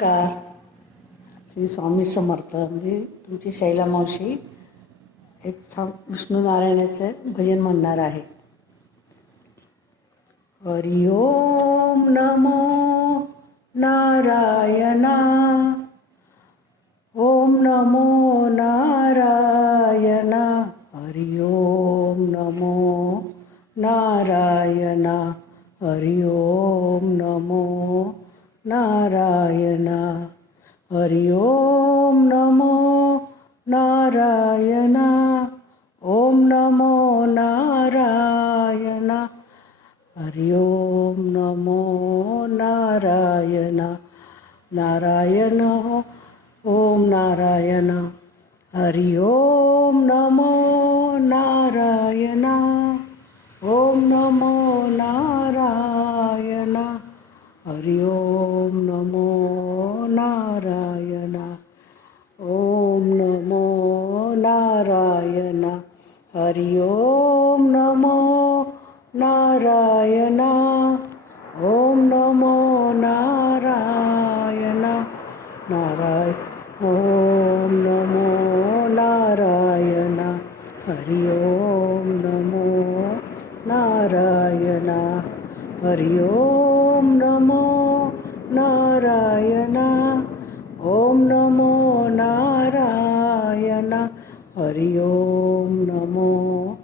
का श्री स्वामी समर्थ. मी तुमची शैला मावशी एक विष्णू नारायणाचे भजन म्हणणार आहे. हरि ओम नमो नारायणा, ओम नमो नारायणा. हरि ओम नमो नारायणा, हरि ओम नमो नारायणा. हरि ओम नमो नारायणा, ओम नमो नारायणा. हरि ओम नमो नारायणा. नारायण ओम नारायण. हरि ओम नमो नारायणा, ओम नमो नारायणा. हरि ओम नमो नारायणा, ओम नमो नारायणा. हरि ओम नमो नारायणा, ओम नमो नारायणा. ओम नमो नारायणा. हरि ओम नमो नारायणा. हरि ओम नमो नारायणा, ओम नमो नारायणा. हरि ओम नमो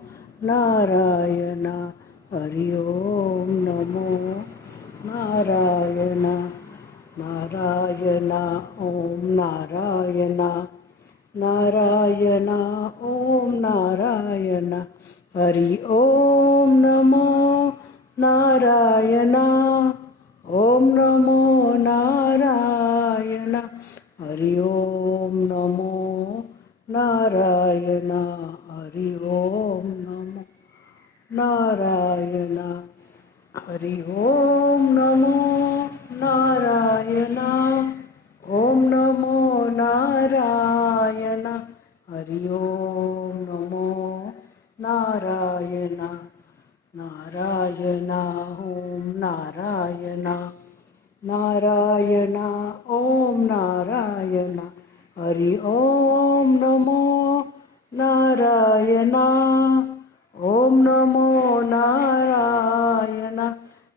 नारायणा. हरि ओम नमो नारायणा. नारायणा ओम नारायणा. नारायणा ओम नारायणा. हरि ओम नमो नारायणा, ओम नमो नारायणा. हरि ओम नमो नारायणा. हरि ओम नमो नारायणा. हरि ओम नमो नारायणा, ओम नमो नारायणा. हरि ओम नमो नारायणा. नारायणा ओम नारायणा. नारायणा ओम नारायणा. हरि ओम नमो नारायणा, ओम नमो नारायणा.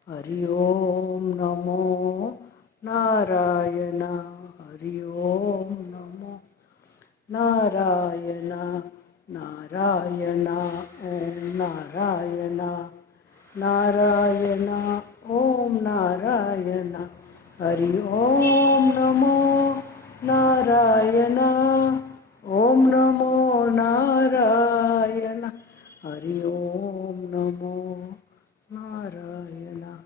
हरि ओम नमो नारायणा. हरि ओम नमो नारायणा. नारायणा ओम नारायणा. नारायणा ओम नारायणा. हरि ओम नमो नारायणा, ओम नमो नारायणा. हरि ओम नमो नारायणा.